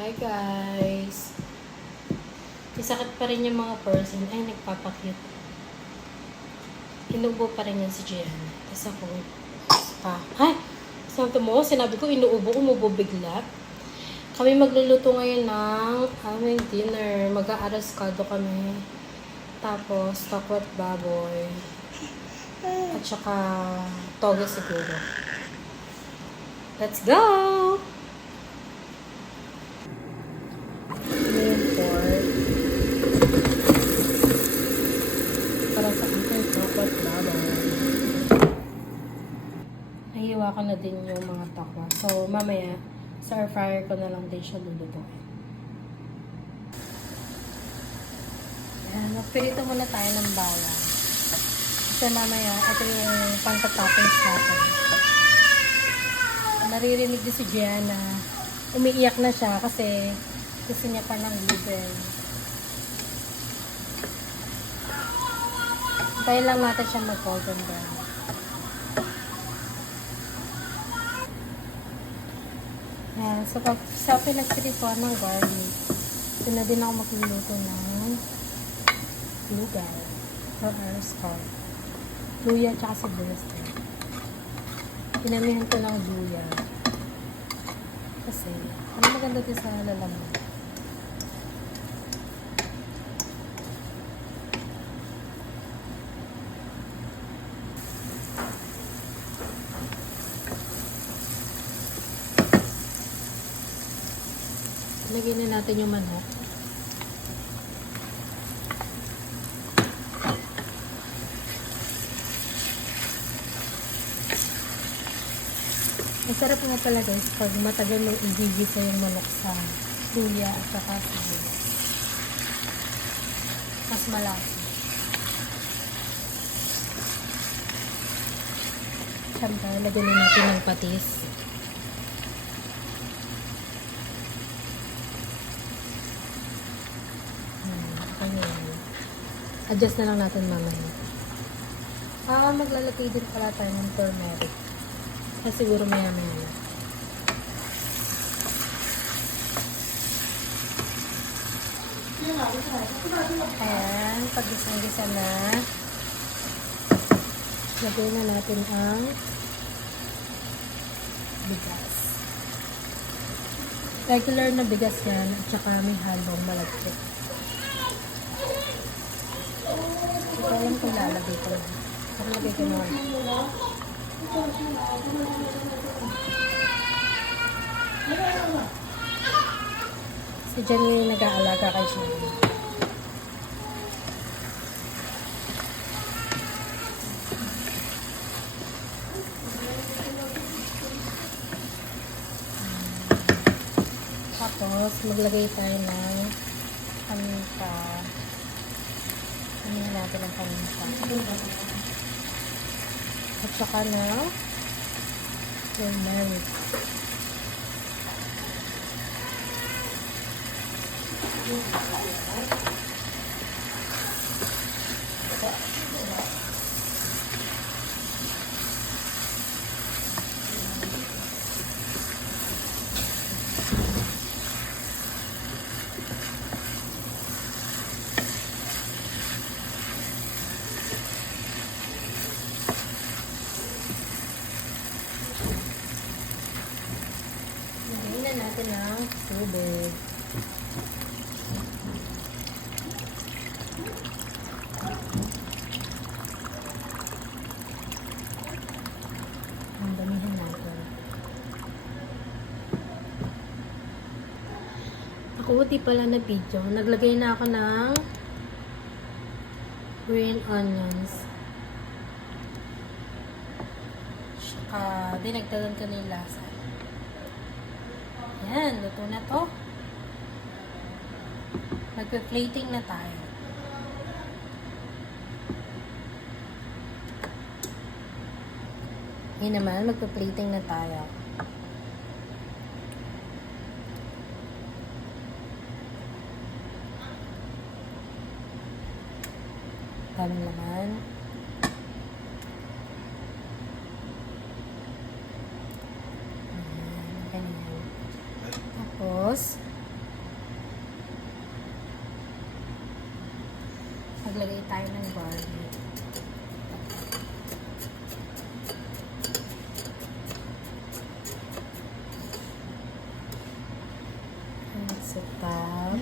Hi guys! Isakit pa rin yung mga person. Ay, nagpapakute. Inuubo pa rin yan si Gian. Tapos ako, ay! Santo mo, sinabi ko inuubo, umubo bigla. Kami magluluto ngayon ng aming dinner. Mag-aaraskado kami. Tapos, takwat baboy. At saka, toge siguro. Let's go! Yung pork. Para sa akin, takwat baboy. Nahiwa ko na din yung mga takwa. So, mamaya, sa air fryer ko na lang din siya lulutuin. Ayan, magpirito muna tayo ng bawang. Kasi mamaya, ito yung pang-toppings natin. Naririnig din si Gianna. Umiiyak na siya kasi gusto niya pa ng liver. Kaya lang natin siya mag-golden brown. Ayan, so sa pinagpirituan ng garlic, ito na din ako magluluto ng lugaw or arscard. Luya tsaka sibuyas din. Pinamihan ko ng luya. Kasi, ano maganda din sa lalaman. Lagyan na natin yung manok. Masarap nga pala guys pag matagal mong igigisa yung manok sa luya at saka sibuyas. Mas malasa. Siyempre, lagyan na natin ng patis. Adjust na lang natin mamaya. Maglalagay din pala tayo ng turmeric. Kasi siguro maya-maya na. Ayan, pag-gisang-gisa na. Lagyan na natin ang bigas. Regular na bigas yan at saka may halong malagkit. Hindi ko alam kung lalagay ko lang. Nakalagay ko naman. Si Jen yung nag-aalaga kay siya. Tapos, maglagay tayo ng paminta. Ano natin ang paminta? At saka na turmeric. Lagyan na natin ang tubig. Ang damihan natin. Ako di pala na video. Naglagay na ako ng green onions. Saka dinagdagan ko na yung lasa. Yan, luto na to. Magpe-plating na tayo. Yan naman, magpe-plating na tayo. Daming laman. Ganyan. Tapos, maglagay tayo ng garlic. And sa top.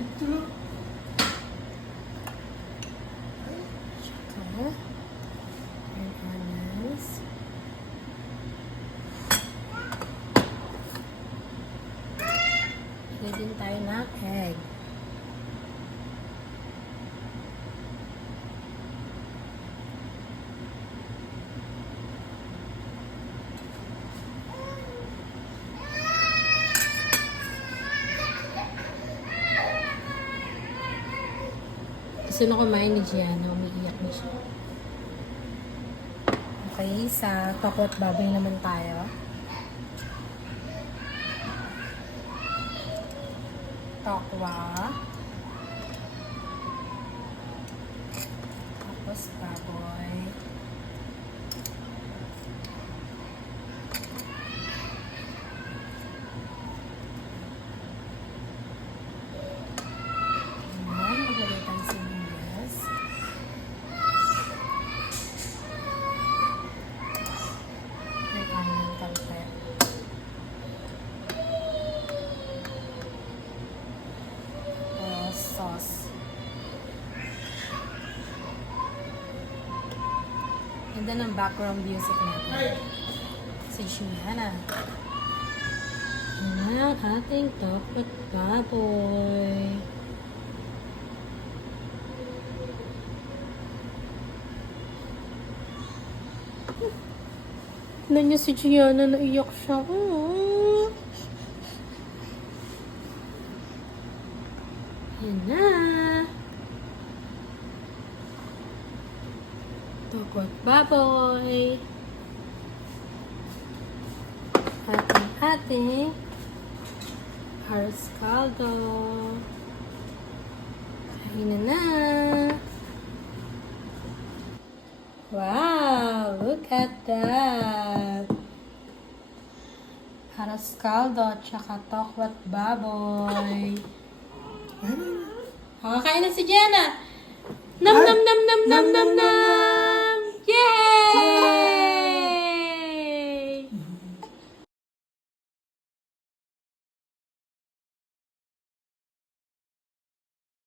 Tsaka yung onions. Lagay din tayo ng egg. Gusto na kumain ni Gianna, umiiyak na siya. Okay, sa tokwa at baboy naman tayo. Tokwa. Tapos baboy. Ayan, maglagay tayo sa sibuyas. May onion kalpe. Sauce. Ganda ng background music natin. Si Gianna. Yan ang ating tokwa at baboy. Tignan niya si Gianna, naiyak siya. Yan na. Tokwa at baboy. Ating arroz caldo. Kain na. Wow, look at that. Arroz caldo at saka tokwa at baboy. Kakain na si Gianna. Nam nam nam nam nam nam nam.